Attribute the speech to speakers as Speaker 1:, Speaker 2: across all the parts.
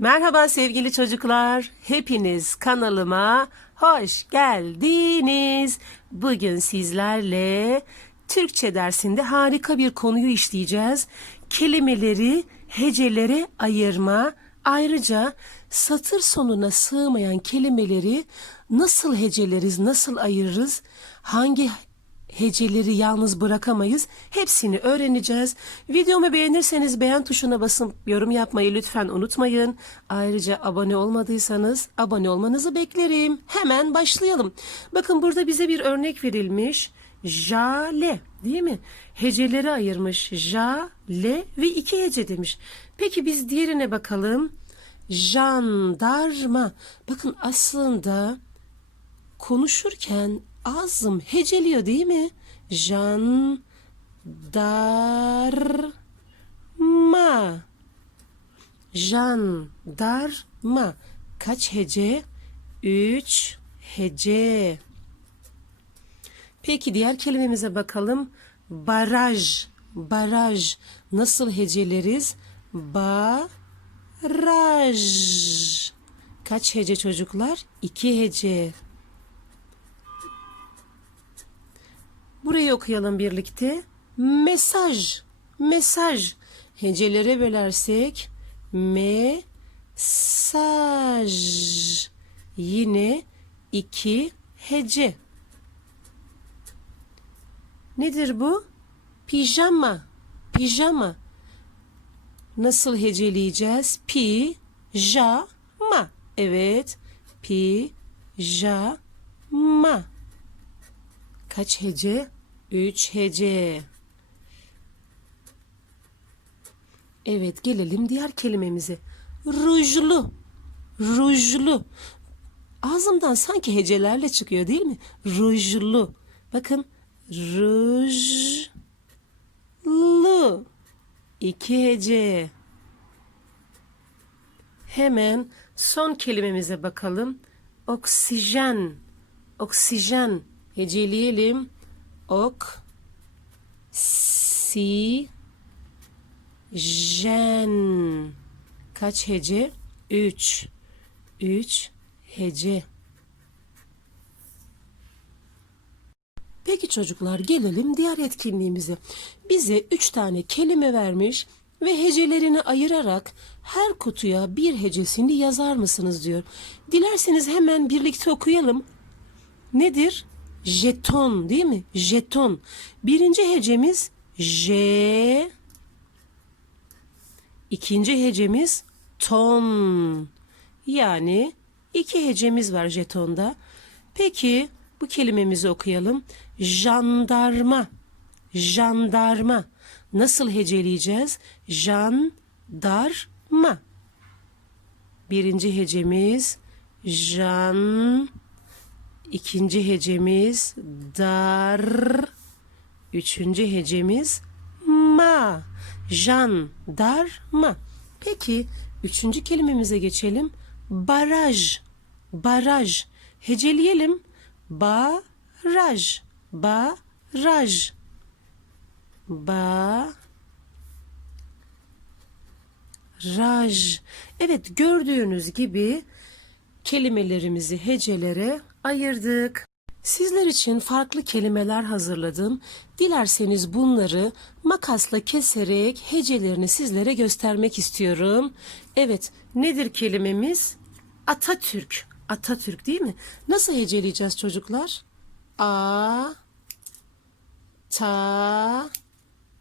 Speaker 1: Merhaba sevgili çocuklar. Hepiniz kanalıma hoş geldiniz. Bugün sizlerle Türkçe dersinde harika bir konuyu işleyeceğiz. Kelimeleri hecelere ayırma. Ayrıca satır sonuna sığmayan kelimeleri nasıl heceleriz, nasıl ayırırız, hangi heceleri yalnız bırakamayız. Hepsini öğreneceğiz. Videomu beğenirseniz beğen tuşuna basıp yorum yapmayı lütfen unutmayın. Ayrıca abone olmadıysanız abone olmanızı beklerim. Hemen başlayalım. Bakın burada bize bir örnek verilmiş. Jale değil mi? Heceleri ayırmış. Ja, ve iki hece demiş. Peki biz diğerine bakalım. Jandarma. Bakın aslında konuşurken ağzım heceliyor değil mi? Jan dar ma jan dar ma kaç hece? Üç hece. Peki diğer kelimemize bakalım. Baraj. Baraj. Nasıl heceleriz? Baraj. Kaç hece çocuklar? İki hece. Burayı okuyalım birlikte. Mesaj. Mesaj. Hecelere bölersek mesaj. Yine iki hece. Nedir bu? Pijama. Pijama. Nasıl heceleyeceğiz? Pi, ja, ma. Evet. Pi, ja, ma. Kaç hece? Üç hece. Evet gelelim diğer kelimemize. Rujlu. Rujlu. Ağzımdan sanki hecelerle çıkıyor değil mi? Rujlu. Bakın. Rujlu. İki hece. Hemen son kelimemize bakalım. Oksijen. Oksijen. Heceleyelim. Ok. Si. Jen. Kaç hece? Üç. Üç hece. Peki çocuklar gelelim diğer etkinliğimize. Bize üç tane kelime vermiş ve hecelerini ayırarak her kutuya bir hecesini yazar mısınız diyor. Dilerseniz hemen birlikte okuyalım. Nedir? Jeton değil mi? Jeton. Birinci hecemiz J. İkinci hecemiz ton. Yani iki hecemiz var jetonda. Peki bu kelimemizi okuyalım. Jandarma. Jandarma. Nasıl heceleyeceğiz? Jandarma. Birinci hecemiz jan. İkinci hecemiz dar. Üçüncü hecemiz ma. Jan, dar, ma. Peki üçüncü kelimemize geçelim. Baraj. Baraj. Heceleyelim. Baraj. Baraj. Ba raj. Evet gördüğünüz gibi kelimelerimizi hecelere ayırdık. Sizler için farklı kelimeler hazırladım. Dilerseniz bunları makasla keserek hecelerini sizlere göstermek istiyorum. Evet, nedir kelimemiz? Atatürk. Atatürk değil mi? Nasıl heceleyeceğiz çocuklar? A ta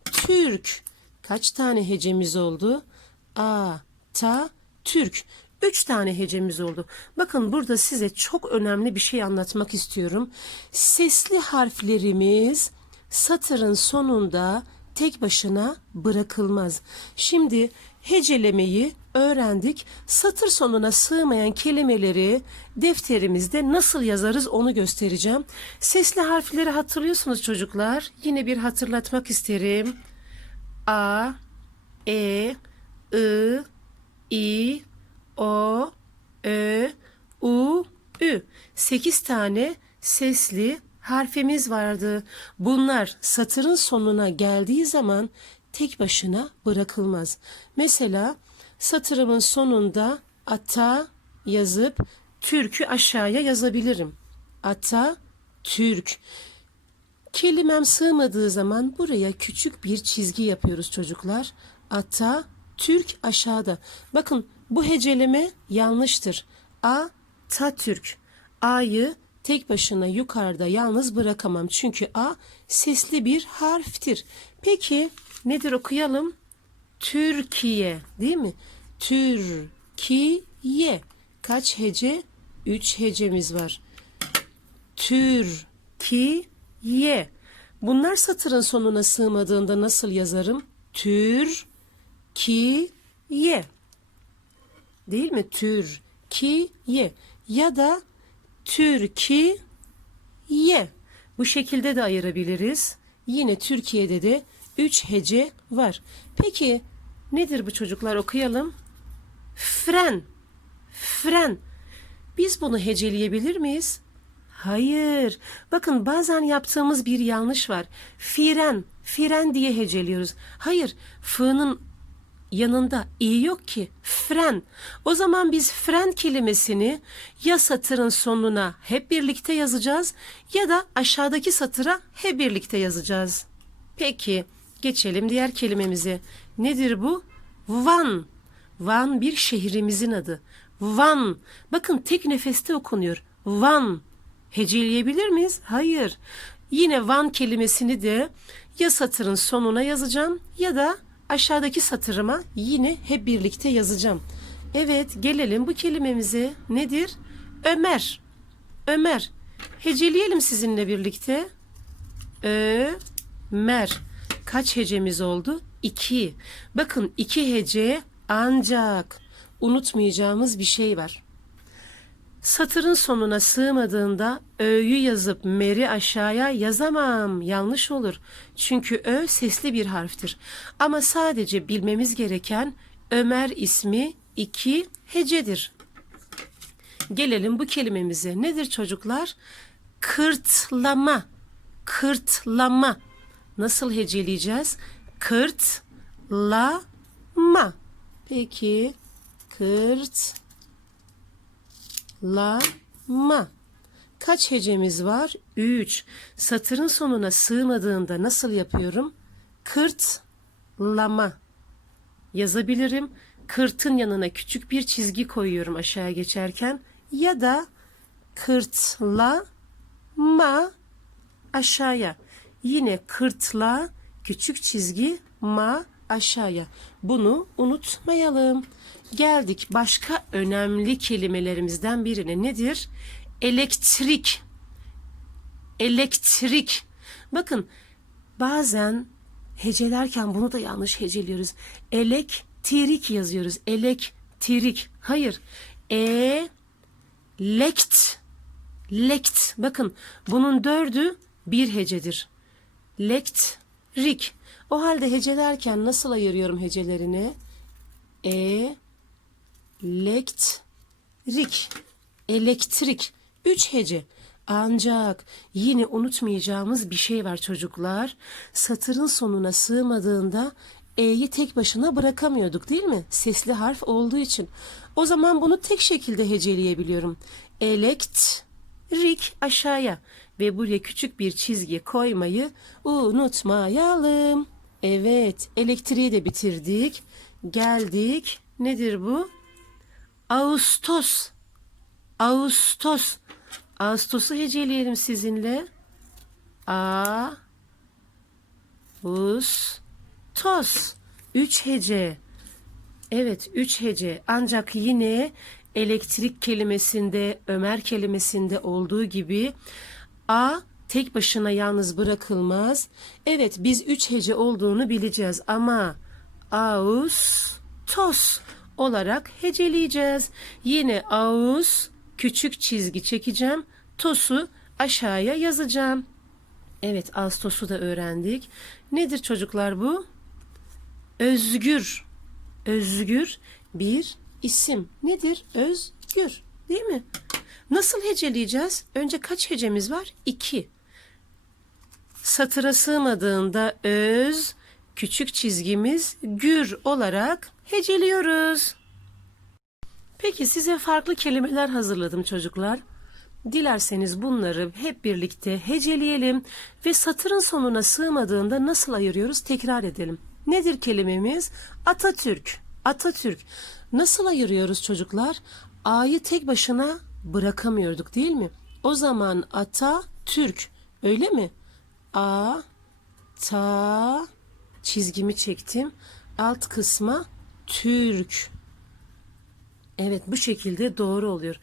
Speaker 1: Türk. Kaç tane hecemiz oldu? A ta Türk. Üç tane hecemiz oldu. Bakın burada size çok önemli bir şey anlatmak istiyorum. Sesli harflerimiz satırın sonunda tek başına bırakılmaz. Şimdi hecelemeyi öğrendik. Satır sonuna sığmayan kelimeleri defterimizde nasıl yazarız onu göstereceğim. Sesli harfleri hatırlıyorsunuz çocuklar. Yine bir hatırlatmak isterim. A, E, I, I, O, Ö, U, Ü. Sekiz tane sesli harfimiz vardı. Bunlar satırın sonuna geldiği zaman tek başına bırakılmaz. Mesela satırımın sonunda ata yazıp türkü aşağıya yazabilirim. Ata, Türk. Kelimem sığmadığı zaman buraya küçük bir çizgi yapıyoruz çocuklar. Ata, Türk aşağıda. Bakın bu heceleme yanlıştır. A, ta Türk. A'yı tek başına yukarıda yalnız bırakamam. Çünkü A sesli bir harftir. Peki nedir okuyalım? Türkiye değil mi? Türkiye. Kaç hece? Üç hecemiz var. Türkiye. Bunlar satırın sonuna sığmadığında nasıl yazarım? Türkiye. Değil mi? Türkiye. Ya da Türkiye. Bu şekilde de ayırabiliriz. Yine Türkiye'de de üç hece var. Peki nedir bu çocuklar okuyalım? Fren. Fren. Biz bunu heceleyebilir miyiz? Hayır. Bakın bazen yaptığımız bir yanlış var. Firen, firen diye heceliyoruz. Hayır, f'nın yanında i yok ki. Fren. O zaman biz fren kelimesini ya satırın sonuna hep birlikte yazacağız ya da aşağıdaki satıra hep birlikte yazacağız. Peki, geçelim diğer kelimemize. Nedir bu? Van. Van bir şehrimizin adı. Van. Bakın tek nefeste okunuyor. Van. Heceleyebilir miyiz? Hayır. Yine Van kelimesini de ya satırın sonuna yazacağım ya da aşağıdaki satırıma yine hep birlikte yazacağım. Evet, gelelim bu kelimemize. Nedir? Ömer. Ömer. Heceleyelim sizinle birlikte. Ömer. Kaç hecemiz oldu? İki. Bakın iki hece ancak unutmayacağımız bir şey var. Satırın sonuna sığmadığında ö'yü yazıp meri aşağıya yazamam. Yanlış olur. Çünkü ö sesli bir harftir. Ama sadece bilmemiz gereken Ömer ismi iki hecedir. Gelelim bu kelimemize. Nedir çocuklar? Kırtlama. Kırtlama. Nasıl heceleyeceğiz? Kırtlama. Peki. Kırt la ma. Kaç hecemiz var? 3. Satırın sonuna sığmadığında nasıl yapıyorum? Kırt lama yazabilirim. Kırtın yanına küçük bir çizgi koyuyorum aşağıya geçerken ya da kırtla ma aşağıya. Yine kırtla küçük çizgi ma aşağıya. Bunu unutmayalım. Geldik başka önemli kelimelerimizden birine. Nedir? Elektrik. Elektrik. Bakın bazen hecelerken bunu da yanlış heceliyoruz. Elektrik yazıyoruz. Elektrik. Hayır. E lekt. Lekt. Bakın bunun dördü bir hecedir. Lektrik. O halde hecelerken nasıl ayırıyorum hecelerini? E elektrik elektrik üç hece ancak yine unutmayacağımız bir şey var çocuklar. Satırın sonuna sığmadığında E'yi tek başına bırakamıyorduk değil mi? Sesli harf olduğu için. O zaman bunu tek şekilde heceleyebiliyorum. Elektrik aşağıya ve buraya küçük bir çizgi koymayı unutmayalım. Evet, elektriği de bitirdik. Geldik. Nedir bu? Ağustos. Ağustos. Ağustos'u heceleyelim sizinle. A Us Tos. Üç hece. Evet, üç hece. Ancak yine elektrik kelimesinde, Ömer kelimesinde olduğu gibi A tek başına yalnız bırakılmaz. Evet, biz üç hece olduğunu bileceğiz ama Ağustos olarak heceleyeceğiz. Yine ağus küçük çizgi çekeceğim. Tosu aşağıya yazacağım. Evet Ağustos'u da öğrendik. Nedir çocuklar bu? Özgür. Özgür bir isim. Nedir? Özgür. Değil mi? Nasıl heceleyeceğiz? Önce kaç hecemiz var? İki. Satıra sığmadığında öz, küçük çizgimiz gür olarak heceliyoruz. Peki size farklı kelimeler hazırladım çocuklar. Dilerseniz bunları hep birlikte heceleyelim ve satırın sonuna sığmadığında nasıl ayırıyoruz tekrar edelim. Nedir kelimemiz? Atatürk. Atatürk. Nasıl ayırıyoruz çocuklar? A'yı tek başına bırakamıyorduk değil mi? O zaman Atatürk. Öyle mi? A ta çizgimi çektim. Alt kısma Türk. Evet bu şekilde doğru oluyor.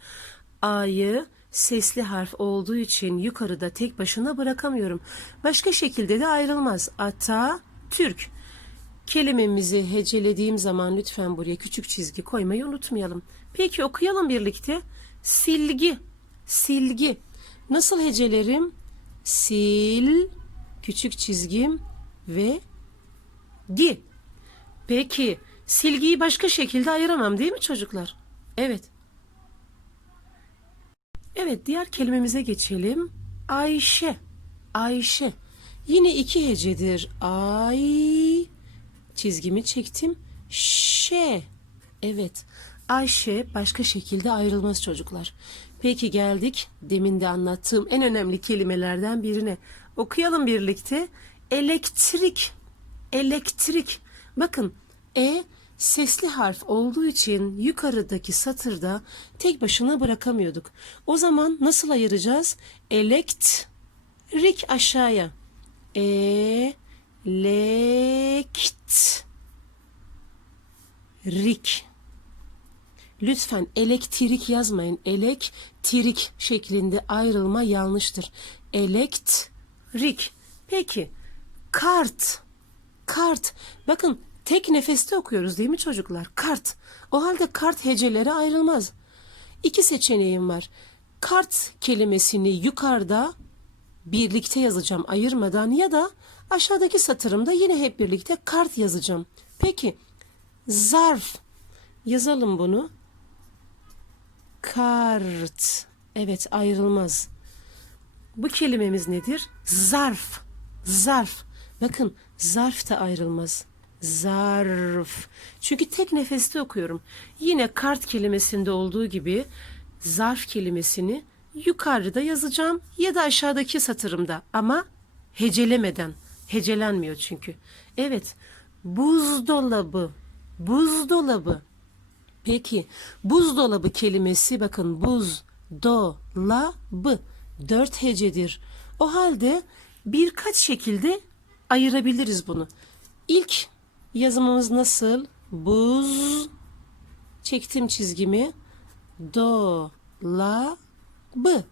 Speaker 1: A'yı sesli harf olduğu için yukarıda tek başına bırakamıyorum. Başka şekilde de ayrılmaz. Ata Türk. Kelimemizi hecelediğim zaman lütfen buraya küçük çizgi koymayı unutmayalım. Peki okuyalım birlikte. Silgi. Silgi. Nasıl hecelerim? Sil küçük çizgim ve gi. Peki silgiyi başka şekilde ayıramam değil mi çocuklar? Evet. Evet diğer kelimemize geçelim. Ayşe. Ayşe. Yine iki hecedir. Ay çizgimi çektim. Şe. Evet. Ayşe başka şekilde ayrılmaz çocuklar. Peki geldik demin de anlattığım en önemli kelimelerden birine. Okuyalım birlikte. Elektrik. Elektrik. Bakın e sesli harf olduğu için yukarıdaki satırda tek başına bırakamıyorduk. O zaman nasıl ayıracağız? Elektrik aşağıya. E lekt rik. Lütfen elektrik yazmayın. Elektrik şeklinde ayrılma yanlıştır. Elektrik. Peki kart. Kart. Bakın tek nefeste okuyoruz değil mi çocuklar? Kart. O halde kart heceleri ayrılmaz. İki seçeneğim var. Kart kelimesini yukarıda birlikte yazacağım ayırmadan ya da aşağıdaki satırımda yine hep birlikte kart yazacağım. Peki zarf yazalım bunu. Kart. Evet ayrılmaz. Bu kelimemiz nedir? Zarf. Zarf. Bakın zarf da ayrılmaz. Zarf. Çünkü tek nefeste okuyorum. Yine kart kelimesinde olduğu gibi zarf kelimesini yukarıda yazacağım ya da aşağıdaki satırımda ama hecelemeden. Hecelenmiyor çünkü. Evet. Buzdolabı. Buzdolabı. Peki buzdolabı kelimesi bakın buz do la bı dört hecedir. O halde birkaç şekilde ayırabiliriz bunu. İlk yazımımız nasıl? Buz çektim çizgimi do la bı.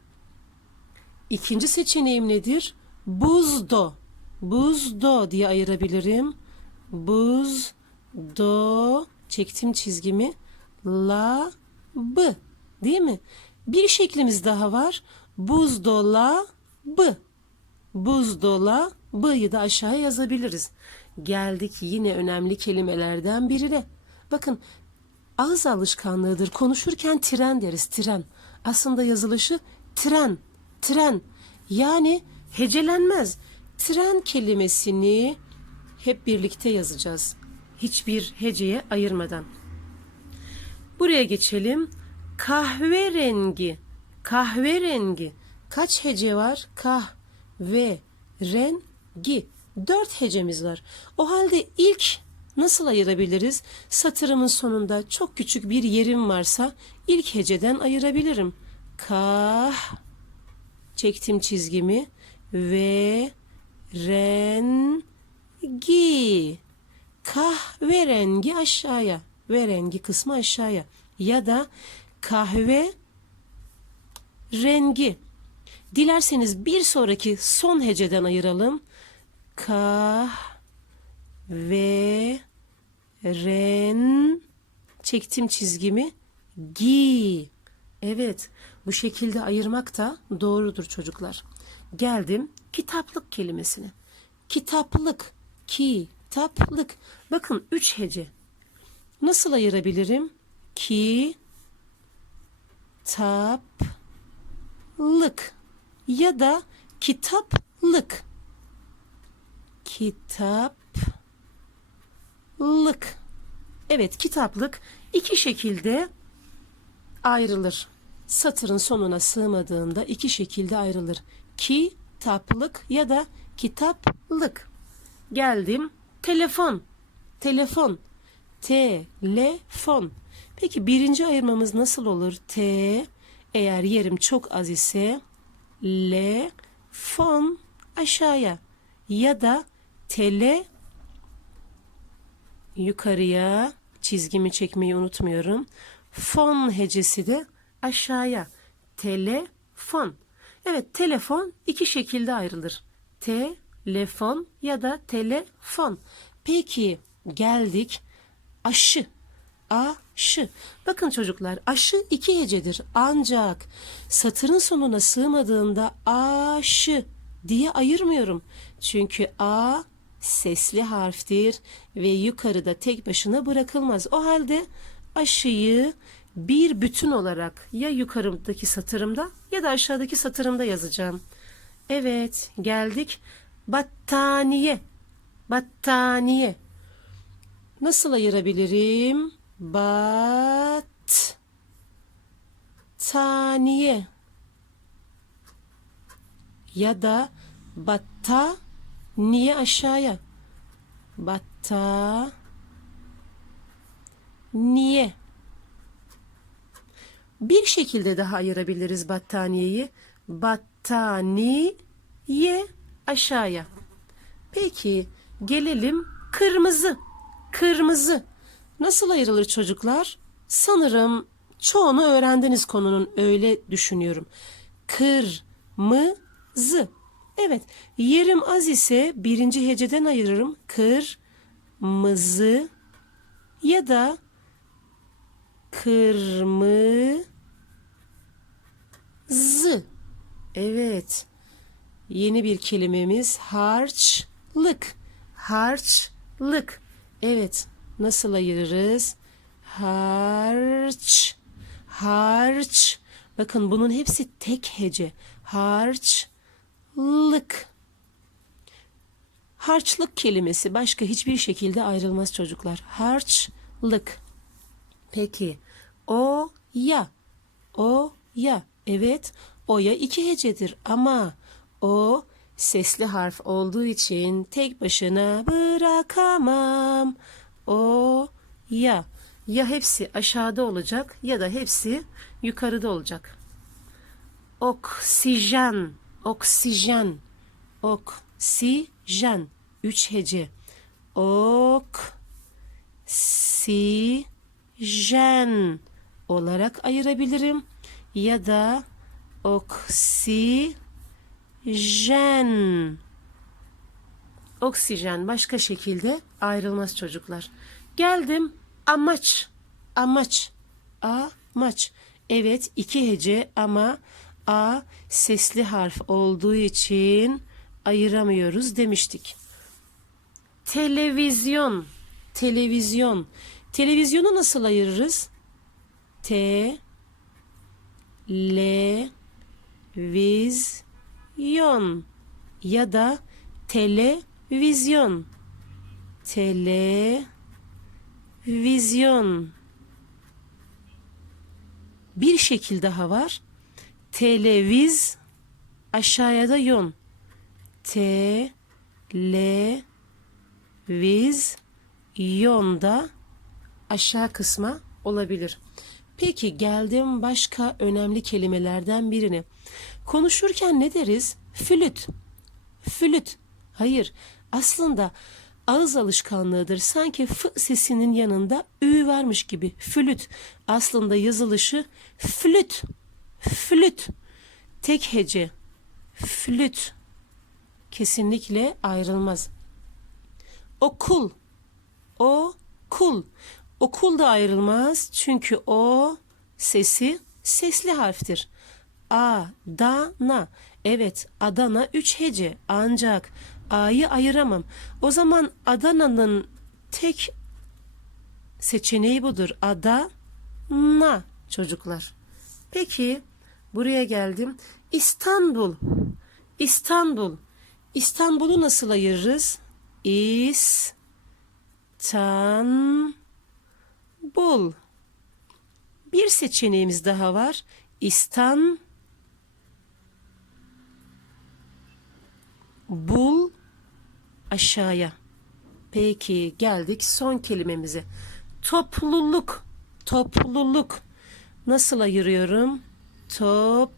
Speaker 1: İkinci seçeneğim nedir? Buzdo. Buzdo diye ayırabilirim. Buz do çektim çizgimi la bı değil mi? Bir şeklimiz daha var. Buzdolabı. Buzdolabı'yı da aşağıya yazabiliriz. Geldik yine önemli kelimelerden birine. Bakın ağız alışkanlığıdır. Konuşurken tren deriz, tren. Aslında yazılışı tren, tren. Yani hecelenmez. Tren kelimesini hep birlikte yazacağız. Hiçbir heceye ayırmadan. Buraya geçelim. Kahverengi. Kahverengi. Kaç hece var? Kah ve rengi. Dört hecemiz var. O halde ilk nasıl ayırabiliriz? Satırımın sonunda çok küçük bir yerim varsa ilk heceden ayırabilirim. Kah çektim çizgimi ve rengi. Kahverengi aşağıya ve rengi kısmı aşağıya ya da kahve rengi. Dilerseniz bir sonraki son heceden ayıralım. Kah ve ren çektim çizgimi gi. Evet, bu şekilde ayırmak da doğrudur çocuklar. Geldim kitaplık kelimesine. Kitaplık, kitaplık. Bakın üç hece. Nasıl ayırabilirim? Ki taplık ya da kitaplık. Kitaplık. Evet, kitaplık iki şekilde ayrılır. Satırın sonuna sığmadığında iki şekilde ayrılır. Kitaplık ya da kitaplık. Geldim. Telefon. Telefon. Telefon. Peki birinci ayırmamız nasıl olur? T eğer yerim çok az ise L fon aşağıya ya da tele yukarıya çizgimi çekmeyi unutmuyorum. Fon hecesi de aşağıya. Telefon. Evet telefon iki şekilde ayrılır. Telefon ya da telefon. Peki geldik aşı. Aşı. Bakın çocuklar aşı iki hecedir. Ancak satırın sonuna sığmadığında aşı diye ayırmıyorum. Çünkü a sesli harftir ve yukarıda tek başına bırakılmaz. O halde aşıyı bir bütün olarak ya yukarıdaki satırımda ya da aşağıdaki satırımda yazacağım. Evet geldik battaniye. Battaniye. Nasıl ayırabilirim? Bat taniye ya da batta niye aşağıya? Batta. Niye? Bir şekilde daha ayırabiliriz battaniyeyi. Battaniye aşağıya. Peki gelelim kırmızı. Kırmızı. Nasıl ayrılır çocuklar? Sanırım çoğunu öğrendiniz konunun öyle düşünüyorum. Kırmızı Evet, yerim az ise birinci heceden ayırırım. Kır, mızı ya da kırmızı. Evet. Yeni bir kelimemiz harçlık. Harçlık. Evet. Nasıl ayırırız? Harç. Harç. Bakın bunun hepsi tek hece. Harç lık. Harçlık kelimesi başka hiçbir şekilde ayrılmaz çocuklar. Harçlık. Peki o ya o ya evet o ya iki hecedir ama o sesli harf olduğu için tek başına bırakamam. O ya ya hepsi aşağıda olacak ya da hepsi yukarıda olacak. Oksijen oksijen, oksijen, üç hece. Ok, si, jen olarak ayırabilirim. Ya da oksijen. Oksijen başka şekilde ayrılmaz çocuklar. Geldim amaç, amaç, amaç. Evet iki hece ama A sesli harf olduğu için ayıramıyoruz demiştik. Televizyon, televizyon. Televizyonu nasıl ayırırız? T, L, viz, yon ya da televizyon. Televizyon. Bir şekil daha var televiz aşağıya da yon. T L viz yon da aşağı kısma olabilir. Peki geldim başka önemli kelimelerden birine. Konuşurken ne deriz? Flüt. Flüt. Hayır. Aslında ağız alışkanlığıdır. Sanki f sesinin yanında ü varmış gibi. Flüt. Aslında yazılışı flüt flüt tek hece flüt kesinlikle ayrılmaz. Okul o kul okul da ayrılmaz çünkü o sesi sesli harftir. A, da, na. Evet, Adana üç hece ancak A'yı ayıramam. O zaman Adana'nın tek seçeneği budur. Ada, na çocuklar. Peki Buraya geldim. İstanbul. İstanbul. İstanbul'u nasıl ayırırız? İstanbul. Bir seçeneğimiz daha var. İstan bul aşağıya. Peki geldik son kelimemize. Topluluk. Topluluk. Nasıl ayırıyorum? Topluluk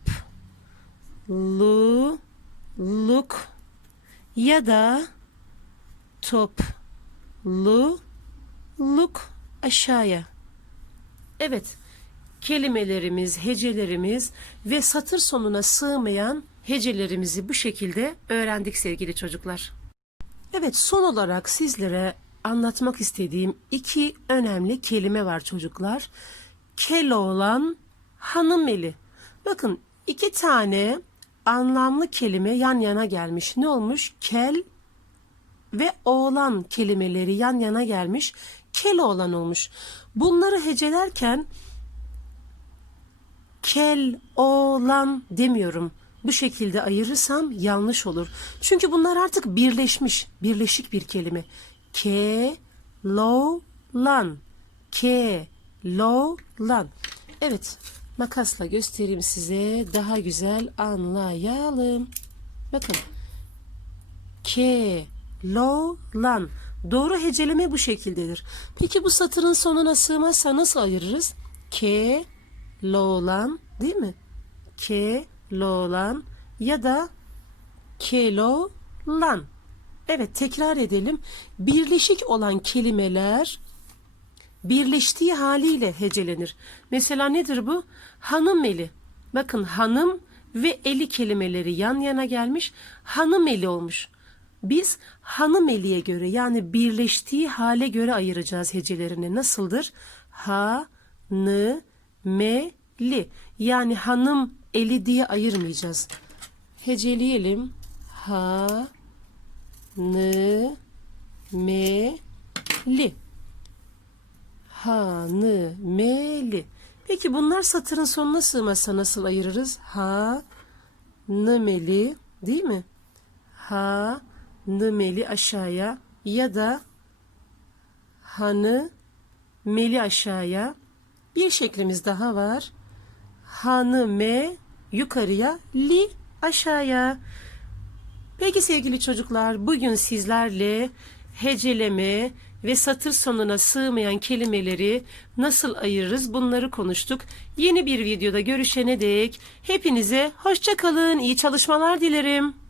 Speaker 1: ya da topluluk aşağıya. Evet. Kelimelerimiz, hecelerimiz ve satır sonuna sığmayan hecelerimizi bu şekilde öğrendik sevgili çocuklar. Evet son olarak sizlere anlatmak istediğim iki önemli kelime var çocuklar. Keloğlan, hanımeli. Bakın iki tane anlamlı kelime yan yana gelmiş. Ne olmuş? Kel ve oğlan kelimeleri yan yana gelmiş. Keloğlan olmuş. Bunları hecelerken kel oğlan demiyorum. Bu şekilde ayırırsam yanlış olur. Çünkü bunlar artık birleşmiş, birleşik bir kelime. Ke, lo, lan. Ke, lo, lan. Evet, makasla göstereyim size. Daha güzel anlayalım. Bakın. Ke, lo, lan. Doğru heceleme bu şekildedir. Peki bu satırın sonuna sığmazsa nasıl ayırırız? Ke, lo, lan değil mi? Ke, lo, lan ya da kelo, lan. Evet tekrar edelim. Birleşik olan kelimeler birleştiği haliyle hecelenir. Mesela nedir bu? Hanım eli. Bakın hanım ve eli kelimeleri yan yana gelmiş. Hanım eli olmuş. Biz hanım eliye göre yani birleştiği hale göre ayıracağız hecelerini. Nasıldır? Ha, nı, me, li. Yani hanım eli diye ayırmayacağız. Heceleyelim. Ha, nı, me, li. Ha, nı, me, li. Peki bunlar satırın sonuna sığmazsa nasıl ayırırız? Ha, nı, meli değil mi? Ha, nı, meli aşağıya ya da hanı, meli aşağıya. Bir şeklimiz daha var. Hanı, me yukarıya, li aşağıya. Peki sevgili çocuklar, bugün sizlerle heceleme ve satır sonuna sığmayan kelimeleri nasıl ayırırız bunları konuştuk. Yeni bir videoda görüşene dek hepinize hoşça kalın, iyi çalışmalar dilerim.